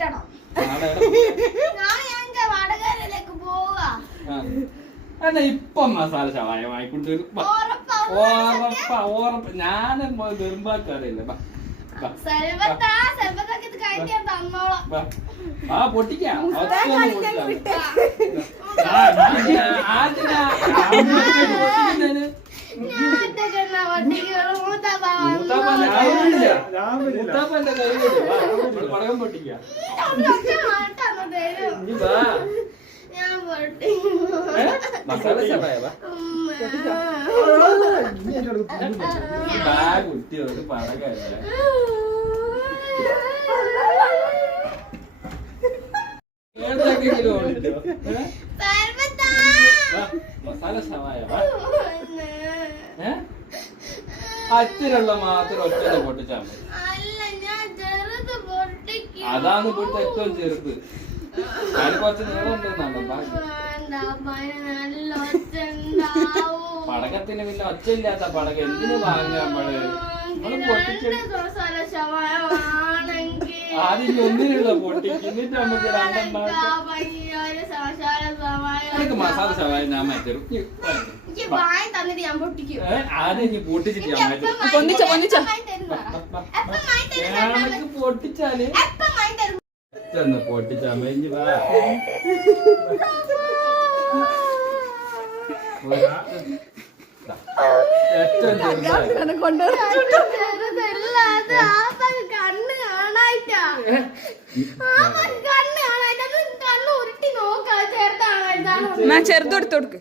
കിട്ടണം. വടകരയിലേക്ക് പോവാ. എന്നാ ഇപ്പൊ മസാല ഷവായ വാങ്ങിക്കൊണ്ട് ഞാനും വെറുമ്പാക്കറിയില്ല. ആ പൊട്ടിക്കാം. മൂത്താപ്പന്റെ കൈ പടകം പൊട്ടിക്കാം. മസാല ഷവായ കുട്ടി ഒരു പടകല്ല. മസാല ഷവായ അച്ഛനുള്ള മാത്രം ഒറ്റ പൊട്ടിച്ചാ മതി. അതാണ് ഇവിടുത്തെ ഏറ്റവും ചെറുത്. അതിന് കുറച്ച് നീളം ഉണ്ടെന്നാണ്. പടകത്തിന് പിന്നെ ഒച്ചയില്ലാത്ത പടകം എന്തിനു വാങ്ങുക നമ്മള്? ആദ്യം ഒന്നിനുള്ള പൊട്ടിക്ക് എന്നിട്ട് നമുക്ക് രണ്ടെണ്ണം മസാല ഷവായ ഞാൻ മാറ്റും. ആദ്യം ഇനി പൊട്ടിച്ചിട്ട് ഞാൻ മാറ്റും. പൊട്ടിച്ചാല് ചെന്ന് പൊട്ടിച്ചാ മെഞ്ചി വാ. ഏറ്റവും ചെറുതെടുത്ത് കൊടുക്ക്.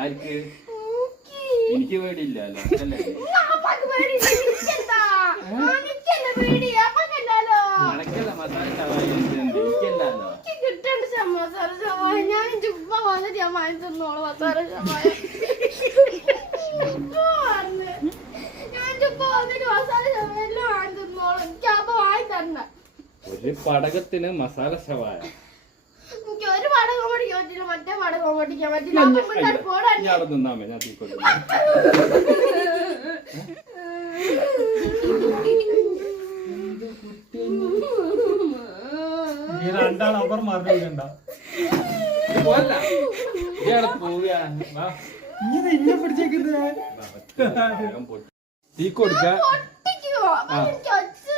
ആർക്ക്? എനിക്ക് പേടിയില്ലല്ലോ. മസാല ഷവായ എനിക്കല്ലോ. മസാല ഷവായ ഞാൻ ചുപ്പ വന്നിട്ട് ഞാൻ വാങ്ങി തന്നോളൂ. മസാല ഷവായ ഞാൻ ചുപ്പ വന്നിട്ട് മസാല ഷവായ എല്ലാം വാങ്ങി തന്നോളൂ. എനിക്ക് അപ്പൊ വാങ്ങി തരണ. ഒരു പടകത്തിന് മസാല ഷവായ. എനിക്ക് ഒരു പടകം ഓടിക്കാൻ പറ്റില്ല, മറ്റേ പടകം ഓടിക്കാൻ പറ്റില്ല. ഞാൻ നിന്നാ മതി, ഞാൻ തീക്കൊള്ളു. രണ്ടാളപ്പുറം മറിഞ്ഞ തീ കൊടുക്ക.